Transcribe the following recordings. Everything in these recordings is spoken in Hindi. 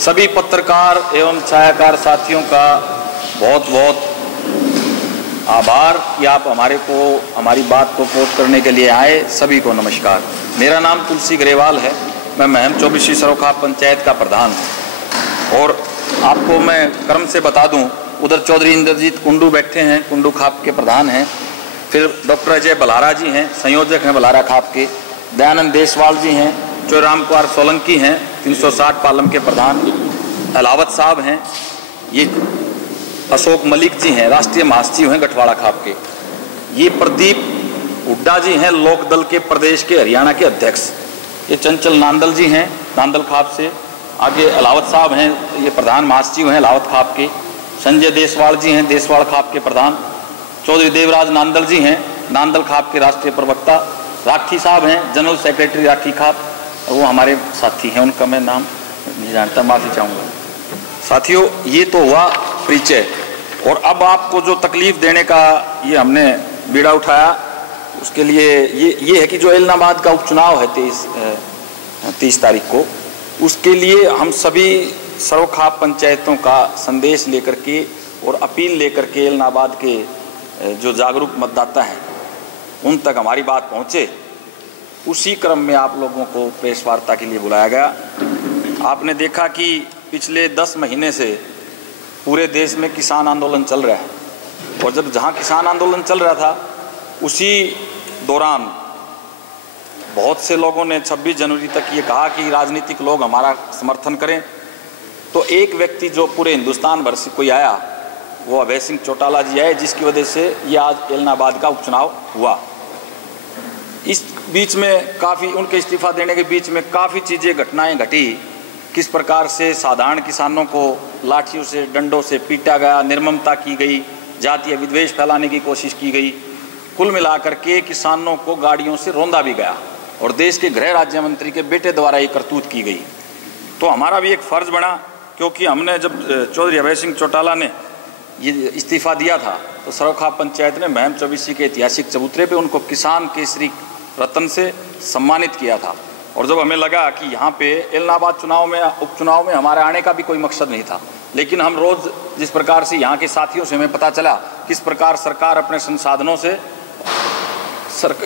सभी पत्रकार एवं छायाकार साथियों का बहुत बहुत आभार कि आप हमारी बात को पोस्ट करने के लिए आए। सभी को नमस्कार। मेरा नाम तुलसी ग्रेवाल है। मैं महम 24 सरोखाप पंचायत का प्रधान हूँ। और आपको मैं क्रम से बता दूं, उधर चौधरी इंद्रजीत कुंडू बैठे हैं, कुंडू खाप के प्रधान हैं। फिर डॉक्टर अजय बल्हारा जी हैं, संयोजक हैं बल्हारा खाप के। दयानंद देसवाल जी हैं, चौराम कुमार सोलंकी हैं, 360 पालम के प्रधान। अलावत साहब हैं, ये अशोक मलिक जी हैं, राष्ट्रीय महासचिव हैं गठवाड़ा खाप के। ये प्रदीप हुड्डा जी हैं, लोक दल के प्रदेश के हरियाणा के अध्यक्ष। ये चंचल नांदल जी हैं, नांदल खाप से। आगे अलावत साहब हैं, ये प्रधान महासचिव हैं अलावत खाप के। संजय देसवाल जी हैं, देसवाल खाप के प्रधान। चौधरी देवराज नांदल जी हैं, नांदल खाप के राष्ट्रीय प्रवक्ता। राठी साहब हैं, जनरल सेक्रेटरी राठी खाप, वो हमारे साथी हैं, उनका मैं नाम नहीं जानता, माफ़ी चाहूँगा। साथियों, ये तो हुआ परिचय। और अब आपको जो तकलीफ देने का ये हमने बीड़ा उठाया, उसके लिए ये है कि जो एलनाबाद का उपचुनाव है 30 तारीख को, उसके लिए हम सभी सरोखाप पंचायतों का संदेश लेकर के और अपील लेकर के एलनाबाद के जो जागरूक मतदाता हैं उन तक हमारी बात पहुँचे। उसी क्रम में आप लोगों को प्रेस वार्ता के लिए बुलाया गया। आपने देखा कि पिछले 10 महीने से पूरे देश में किसान आंदोलन चल रहा है। और जब जहाँ किसान आंदोलन चल रहा था, उसी दौरान बहुत से लोगों ने 26 जनवरी तक ये कहा कि राजनीतिक लोग हमारा समर्थन करें। तो एक व्यक्ति जो पूरे हिंदुस्तान भर से कोई आया, वो अभय सिंह चौटाला जी आए, जिसकी वजह से ये आज एलनाबाद का उपचुनाव हुआ। इस बीच में काफ़ी, उनके इस्तीफा देने के बीच में काफ़ी चीज़ें घटनाएं घटी। किस प्रकार से साधारण किसानों को लाठियों से, डंडों से पीटा गया, निर्ममता की गई, जातीय विद्वेष फैलाने की कोशिश की गई। कुल मिलाकर के किसानों को गाड़ियों से रौंदा भी गया और देश के गृह राज्य मंत्री के बेटे द्वारा ये करतूत की गई। तो हमारा भी एक फ़र्ज़ बना, क्योंकि हमने जब चौधरी अभय सिंह चौटाला ने ये इस्तीफ़ा दिया था, तो सरोखाप पंचायत ने महम 24 के ऐतिहासिक चबूतरे पे उनको किसान केसरी रत्न से सम्मानित किया था। और जब हमें लगा कि यहाँ पे एलनाबाद उपचुनाव में हमारे आने का भी कोई मकसद नहीं था, लेकिन हम रोज़ जिस प्रकार से यहाँ के साथियों से हमें पता चला किस प्रकार सरकार अपने संसाधनों से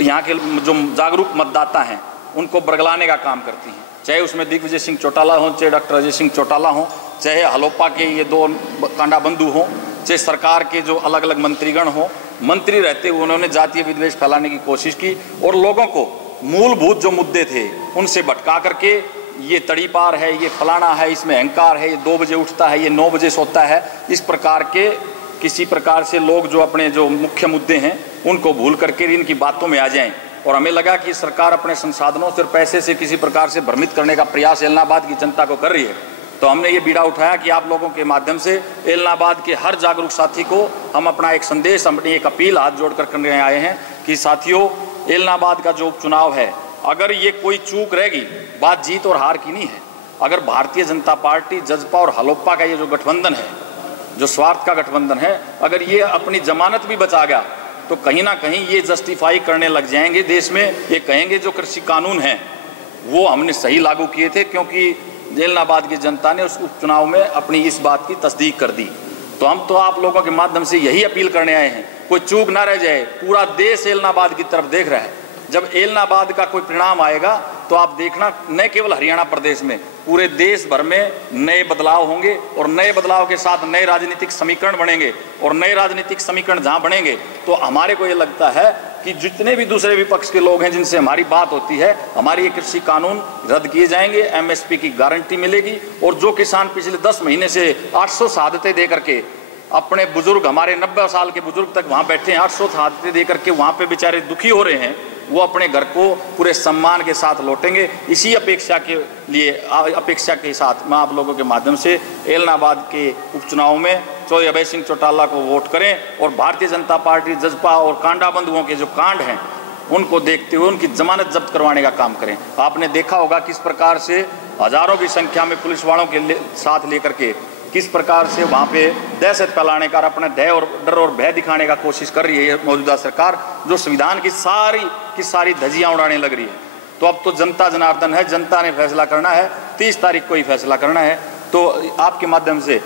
यहाँ के जो जागरूक मतदाता हैं उनको बरगलाने का काम करती हैं, चाहे उसमें दिग्विजय सिंह चौटाला हों, चाहे डॉक्टर अजय सिंह चौटाला हों, चाहे हलोपा के ये 2 कांडा बंधु हों, चाहे सरकार के जो अलग अलग मंत्रीगण हों। मंत्री रहते हुए उन्होंने जातीय विद्वेष फैलाने की कोशिश की और लोगों को मूलभूत जो मुद्दे थे उनसे भटका करके ये तड़ीपार है, ये फलाना है, इसमें अहंकार है, ये 2 बजे उठता है, ये 9 बजे सोता है, इस प्रकार के किसी प्रकार से लोग जो अपने जो मुख्य मुद्दे हैं उनको भूल करके इनकी बातों में आ जाएं। और हमें लगा कि सरकार अपने संसाधनों से और पैसे से किसी प्रकार से भ्रमित करने का प्रयास एलनाबाद की जनता को कर रही है। तो हमने ये बीड़ा उठाया कि आप लोगों के माध्यम से एलनाबाद के हर जागरूक साथी को हम अपना एक संदेश, अपनी एक अपील हाथ जोड़कर करने आए हैं कि साथियों, एलनाबाद का जो उपचुनाव है, अगर ये कोई चूक रहेगी, बात जीत और हार की नहीं है। अगर भारतीय जनता पार्टी, जजपा और हलोपा का ये जो गठबंधन है, जो स्वार्थ का गठबंधन है, अगर ये अपनी जमानत भी बचा गया तो कहीं ना कहीं ये जस्टिफाई करने लग जाएंगे देश में। ये कहेंगे जो कृषि कानून हैं वो हमने सही लागू किए थे, क्योंकि एलनाबाद की जनता ने उस उपचुनाव में अपनी इस बात की तस्दीक कर दी। तो हम तो आप लोगों के माध्यम से यही अपील करने आए हैं, कोई चूक ना रह जाए। पूरा देश एलनाबाद की तरफ देख रहा है। जब एलनाबाद का कोई परिणाम आएगा तो आप देखना, न केवल हरियाणा प्रदेश में, पूरे देश भर में नए बदलाव होंगे और नए बदलाव के साथ नए राजनीतिक समीकरण बनेंगे। और नए राजनीतिक समीकरण जहां बनेंगे तो हमारे को ये लगता है कि जितने भी दूसरे विपक्ष के लोग हैं जिनसे हमारी बात होती है, हमारे ये कृषि कानून रद्द किए जाएंगे, एमएसपी की गारंटी मिलेगी। और जो किसान पिछले 10 महीने से 800 शहादतें दे करके अपने बुजुर्ग, हमारे 90 साल के बुजुर्ग तक वहाँ बैठे हैं, 800 शहादतें दे करके वहाँ पे बेचारे दुखी हो रहे हैं, वो अपने घर को पूरे सम्मान के साथ लौटेंगे। इसी अपेक्षा के साथ मैं आप लोगों के माध्यम से एलनाबाद के उपचुनाव में चौधरी अभय सिंह चौटाला को वोट करें और भारतीय जनता पार्टी, जजपा और कांडा बंधुओं के जो कांड हैं उनको देखते हुए उनकी जमानत जब्त करवाने का काम करें। आपने देखा होगा किस प्रकार से हजारों की संख्या में पुलिस वालों के साथ लेकर के किस प्रकार से वहाँ पे दहशत फैलाने का, अपना डर और भय दिखाने का कोशिश कर रही है मौजूदा सरकार, जो संविधान की सारी धज्जियाँ उड़ाने लग रही है। तो अब तो जनता जनार्दन है, जनता ने फैसला करना है, 30 तारीख को ही फैसला करना है। तो आपके माध्यम से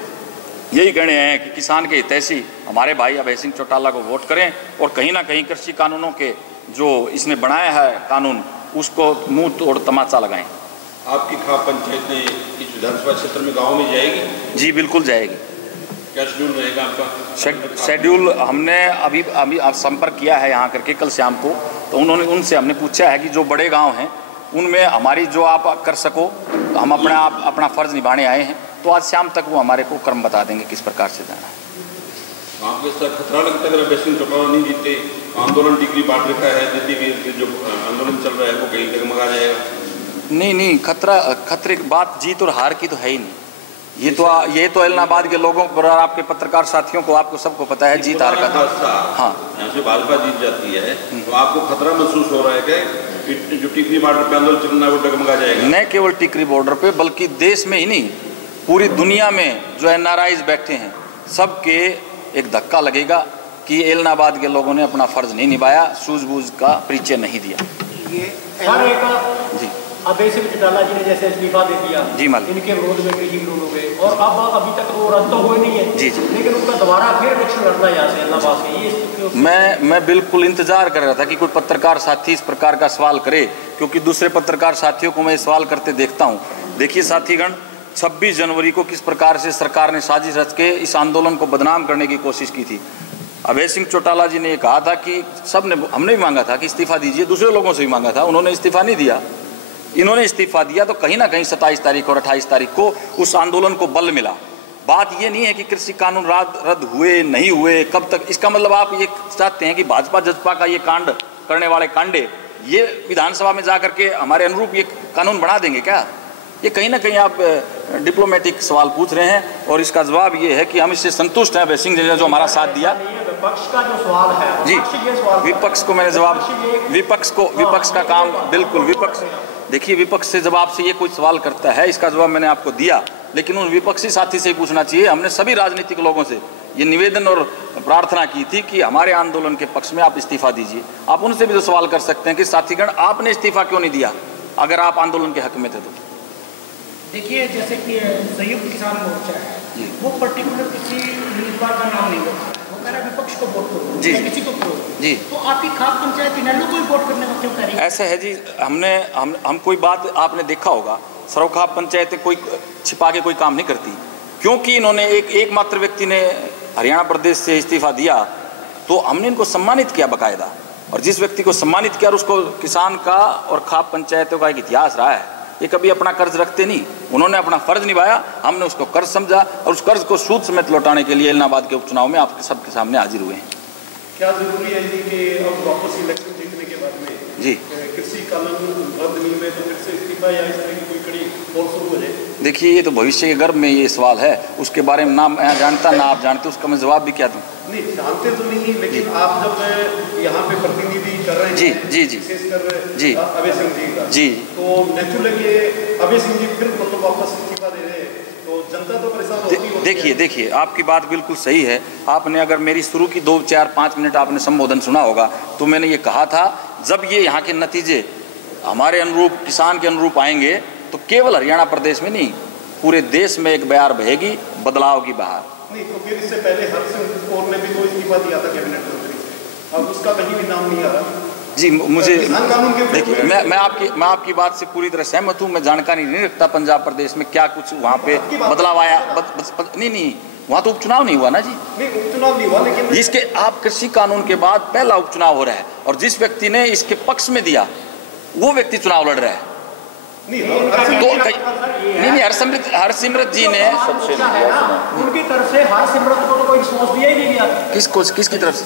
यही कहने हैं कि किसान के हितैषी हमारे भाई अभय सिंह चौटाला को वोट करें और कहीं ना कहीं कृषि कानूनों के जो इसने बनाया है कानून उसको मुंह तोड़ तमाचा लगाएं। आपकी खाप पंचायत ने इस विधानसभा क्षेत्र में गाँव में जाएगी? जी बिल्कुल जाएगी। क्या शेड्यूल रहेगा आपका? शेड्यूल हमने अभी संपर्क किया है यहाँ करके कल शाम को, तो उनसे हमने पूछा है कि जो बड़े गांव हैं उनमें हमारी जो आप कर सको, तो हम अपना फर्ज निभाने आए हैं, तो आज शाम तक वो हमारे को क्रम बता देंगे किस प्रकार से जाना है। आपके साथ खतरा लगता है अगर अभय सिंह चौटाला नहीं जीते? आंदोलन डिग्री बांट रखा है, दिल्ली जो आंदोलन चल रहा है वो कहीं डगमगा जाएगा? नहीं, खतरे की बात जीत और हार की तो है ही नहीं। ये तो इलाहाबाद के लोगों पर, आपके पत्रकार साथियों को, आपको सबको पता है जीत हार का। हाँ, यहाँ से भाजपा जीत जाती है तो आपको खतरा महसूस हो रहा है कि जो टिकरी बॉर्डर पे आंदोलन चलना है वो डगमगा जाएगा? न केवल टिकरी बॉर्डर पे बल्कि देश में ही नहीं, पूरी दुनिया में जो NRIs बैठे हैं सबके एक धक्का लगेगा कि इलाहाबाद के लोगों ने अपना फर्ज नहीं निभाया, सूझबूझ का परिचय नहीं दिया। जी अभय सिंह चौटाला जी ने जैसे इस्तीफा दे दिया जी मालिक, इनके विरोध में कृषि विरोध हो गए और अब अभी तक वो रद्द तो हुए नहीं है जी, लेकिन उनका दोबारा फिर इलेक्शन लड़ना यहाँ से इलाहाबाद से, ये मैं बिल्कुल इंतजार कर रहा था कि कोई पत्रकार साथी इस प्रकार का सवाल करे, क्योंकि दूसरे पत्रकार साथियों को मैं सवाल करते देखता हूँ। देखिए साथीगण, 26 जनवरी को किस प्रकार से सरकार ने साजिश रच के इस आंदोलन को बदनाम करने की कोशिश की थी। अभय सिंह चौटाला जी ने कहा था कि हमने भी मांगा था कि इस्तीफा दीजिए, दूसरे लोगों से भी मांगा था, उन्होंने इस्तीफा नहीं दिया। इन्होंने इस्तीफा दिया तो कहीं ना कहीं 27 तारीख और 28 तारीख को उस आंदोलन को बल मिला। बात ये नहीं है कि कृषि कानून रद्द हुए नहीं हुए, कब तक, इसका मतलब आप ये चाहते हैं कि भाजपा जजपा का ये कांड करने वाले कांडे ये विधानसभा में जाकर के हमारे अनुरूप ये कानून बना देंगे क्या? ये कहीं ना कहीं आप डिप्लोमेटिक सवाल पूछ रहे हैं और इसका जवाब ये है कि हम इससे संतुष्ट हैं अभय सिंह जी ने जो हमारा साथ दिया। विपक्ष का जो सवाल है जी, विपक्ष को मैंने जवाब, विपक्ष का काम बिल्कुल, विपक्ष देखिए, विपक्ष से जवाब से ये कोई सवाल करता है, इसका जवाब मैंने आपको दिया, लेकिन उन विपक्षी साथी से ही पूछना चाहिए। हमने सभी राजनीतिक लोगों से ये निवेदन और प्रार्थना की थी कि हमारे आंदोलन के पक्ष में आप इस्तीफा दीजिए। आप उनसे भी तो सवाल कर सकते हैं कि साथीगण आपने इस्तीफा क्यों नहीं दिया अगर आप आंदोलन के हक में थे तो? देखिए, जैसे कि संयुक्त किसान मोर्चा है वो पर्टिकुलर किसी उम्मीदवार का नाम नहीं करता, वो कह रहा है विपक्ष को वोट करो या किसी को करो जी, तो आपकी खाप पंचायत इनेलो को वोट करने को क्यों कह रही है? ऐसा है जी, हम कोई बात आपने देखा होगा, सर्वखाप पंचायतें कोई छिपा के कोई काम नहीं करती, क्योंकि इन्होंने एक मात्र व्यक्ति ने हरियाणा प्रदेश से इस्तीफा दिया तो हमने इनको सम्मानित किया बाकायदा, और जिस व्यक्ति को सम्मानित किया उसको किसान का और खाप पंचायतों का एक इतिहास रहा है। ये कभी अपना कर्ज रखते नहीं, उन्होंने अपना फर्ज निभाया, हमने उसको कर्ज समझा और उस कर्ज को सूद समेत लौटाने के लिए इलाहाबाद के उपचुनाव में आपके सबके सामने हाजिर हुए हैं। क्या जरूरी है जी कि अब वापस इलेक्शन जीतने के बाद में जी कृषि कानून रद्द नहीं हुए तो फिर से इस्तीफा या इस तरह की कोई कड़ी और शुरू हो जाए? देखिए, ये तो भविष्य के गर्भ में ये सवाल है, उसके बारे में ना मैं जानता ना आप जानते, उसका मैं जवाब भी क्या दूं? नहीं जानते तो नहीं, लेकिन आप जब यहाँ पे प्रतिनिधि कर रहे हैं जी विशेषकर जी अभय सिंह जी का जी, तो नेचुरल के अभय सिंह जी फिर मतलब वापस इस्तीफा दे रहे हैं तो जनता तो परेशान होती है। देखिए आपकी बात बिल्कुल सही है। आपने अगर मेरी शुरू की 2, 4, 5 मिनट आपने संबोधन सुना होगा तो मैंने ये कहा था, जब ये यहाँ के नतीजे हमारे अनुरूप, किसान के अनुरूप आएंगे तो केवल हरियाणा प्रदेश में नहीं पूरे देश में एक बयार बहेगी, बदलाव की बहार। नहीं तो फिर इससे पहले हरसिमरत कौर ने भी तो इस्तीफा दिया था कैबिनेट मंत्री से, अब उसका कहीं भी नाम नहीं आ रहा जी। मुझे देखिए, मैं आपकी बात से पूरी तरह सहमत हूँ। मैं जानकारी नहीं रखता पंजाब प्रदेश में क्या कुछ वहाँ पे बदलाव आया। नहीं, वहाँ तो उपचुनाव नहीं हुआ ना जी। नहीं, उपचुनाव नहीं हुआ, लेकिन इसके आप कृषि कानून के बाद पहला उपचुनाव हो रहा है और जिस व्यक्ति ने इसके पक्ष में दिया वो व्यक्ति चुनाव लड़ रहा है। नहीं, हरसिमरत जी ने उनकी तरफ से हरसिमरत को तो कोई रिस्पॉन्स दिया ही नहीं गया। किसकी तरफ से?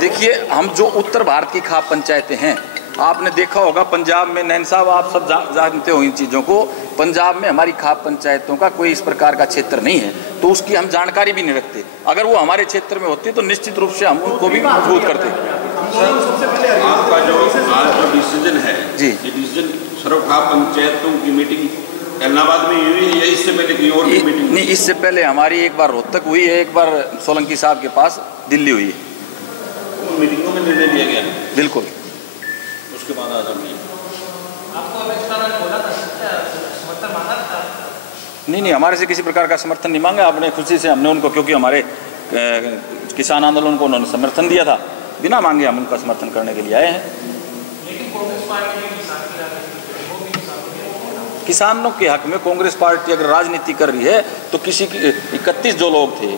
देखिए, हम जो उत्तर भारत की खाप पंचायतें हैं, आपने देखा होगा पंजाब में, नैन साहब आप सब जानते हो इन चीज़ों को, पंजाब में हमारी खाप पंचायतों का कोई इस प्रकार का क्षेत्र नहीं है तो उसकी हम जानकारी भी नहीं रखते। अगर वो हमारे क्षेत्र में होती तो निश्चित रूप से हम उनको भी मजबूत करते। आपका जो आज जो डिसीजन है जी, ये डिसीजन सर्वखाप पंचायतों की मीटिंग इलाहाबाद में हुई है या इससे पहले कहीं और की मीटिंग? नहीं, इससे पहले हमारी एक बार रोहतक हुई है, एक बार सोलंकी साहब के पास दिल्ली हुई है। उन मीटिंगों में निर्णय लिया गया? बिल्कुल। उसके बाद आज हमने आपको अभय चौटाला ने बोला था समर्थन मांगा था नहीं, हमारे से किसी प्रकार का समर्थन नहीं मांगा। आपने खुशी से हमने उनको, क्योंकि हमारे किसान आंदोलन को उन्होंने समर्थन दिया था, बिना मांगे हम उनका समर्थन करने के लिए आए हैं। लेकिन कांग्रेस पार्टी ने किसानों के हक में कांग्रेस पार्टी अगर राजनीति कर रही है तो किसी की 31 जो लोग थे,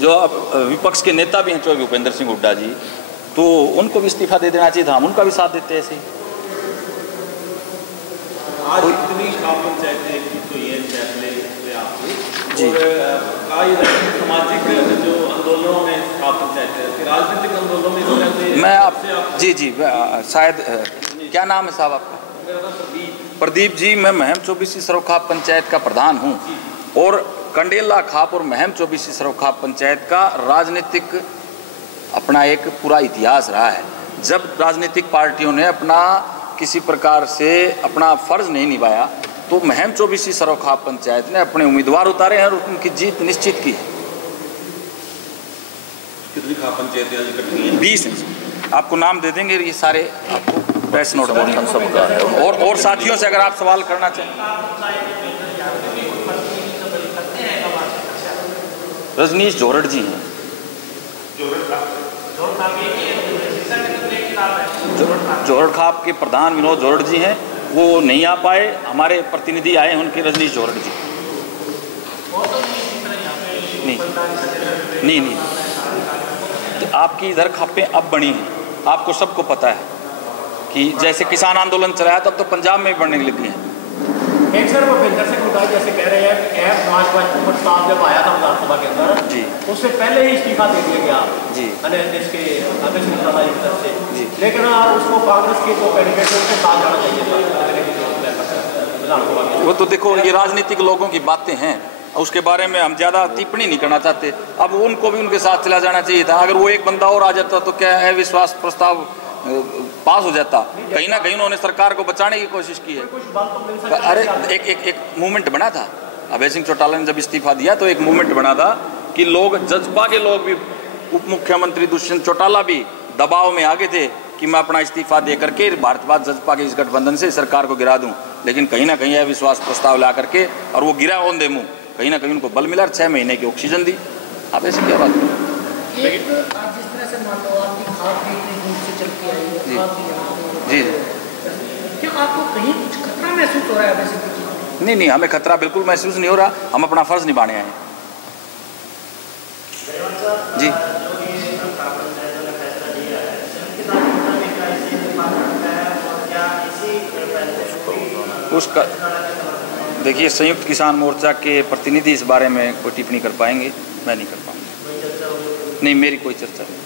जो अब विपक्ष के नेता भी हैं, चौधरी भूपेंद्र सिंह हुड्डा जी, तो उनको भी इस्तीफा दे देना चाहिए था। हम उनका भी साथ देते ऐसे ही। आज इतनी खाप पंचायतें तो ये फैसले आपके जी। और सामाजिक जो आंदोलनों में खाप पंचायतें, राजनीतिक आंदोलनों में मैं आप जी शायद क्या नाम है साहब आपका? मेरा नाम प्रदीप जी। मैं महम चौबीसी सरवखाप पंचायत का प्रधान हूँ और कंडेला खाप और महम चौबीसी सरवखाप पंचायत का राजनीतिक अपना एक पूरा इतिहास रहा है। जब राजनीतिक पार्टियों ने अपना किसी प्रकार से अपना फर्ज नहीं निभाया तो महम चौबीसी सरवखाप पंचायत ने अपने उम्मीदवार उतारे हैं और उनकी जीत निश्चित की है। कितनी खाप पंचायतें आज इकट्ठी हैं? 20 हैं। आपको नाम दे देंगे, ये सारे आपको प्रेस नोट सबका है। और साथियों से अगर आप सवाल करना चाहें। रजनीश जोरड़ जी हैं। जोरड़ खाप के प्रधान विनोद जोरड़ जी हैं, वो नहीं आ पाए। हमारे प्रतिनिधि आए हैं उनके, रजनीश जोरड़ जी। नहीं, तो आपकी इधर खापें अब बनी हैं, आपको सबको पता है कि जैसे किसान आंदोलन चलाया तब तो पंजाब में भी बढ़ने लगी हैं। एक सर भूपेंद्र सिंह हुड्डा जैसे कह रहे हैं कि ऐप समाजवादी प्रस्ताव जब आया था विधानसभा के अंदर जी, उससे पहले ही इस्तीफा दे दिया गया जी इसके अध्यक्ष की तरफ से जी। लेकिन उसको कांग्रेस के जो कैंडिडेट उनके साथ जाना चाहिए था। वो तो देखो, ये राजनीतिक लोगों की बातें हैं, उसके बारे में हम ज़्यादा टिप्पणी नहीं करना चाहते। अब उनको भी उनके साथ चला जाना चाहिए था। अगर वो एक बंदा और आ जाता तो क्या अविश्वास प्रस्ताव पास हो जाता। कहीं ना कहीं उन्होंने सरकार को बचाने की कोशिश की है। अरे एक मूवमेंट बना था, अभय सिंह चौटाला ने जब इस्तीफा दिया तो एक मूवमेंट बना था कि लोग, जजपा के लोग भी, उप मुख्यमंत्री दुष्यंत चौटाला भी दबाव में आगे थे कि मैं अपना इस्तीफा दे करके भारत जजपा के इस गठबंधन से सरकार को गिरा दूं। लेकिन कहीं ना कहीं अविश्वास प्रस्ताव ला करके और वो गिरा ओंधे मुँह, कहीं ना कहीं उनको बल मिला, 6 महीने की ऑक्सीजन दी। आप ऐसी क्या बात करें? जी, क्या आपको कहीं कुछ खतरा महसूस हो रहा है वैसे? नहीं, हमें खतरा बिल्कुल महसूस नहीं हो रहा। हम अपना फर्ज निभाने आए हैं। जी, उसका देखिए, संयुक्त किसान मोर्चा के प्रतिनिधि इस बारे में कोई टिप्पणी कर पाएंगे, मैं नहीं कर पाऊंगा। नहीं, मेरी कोई चर्चा नहीं।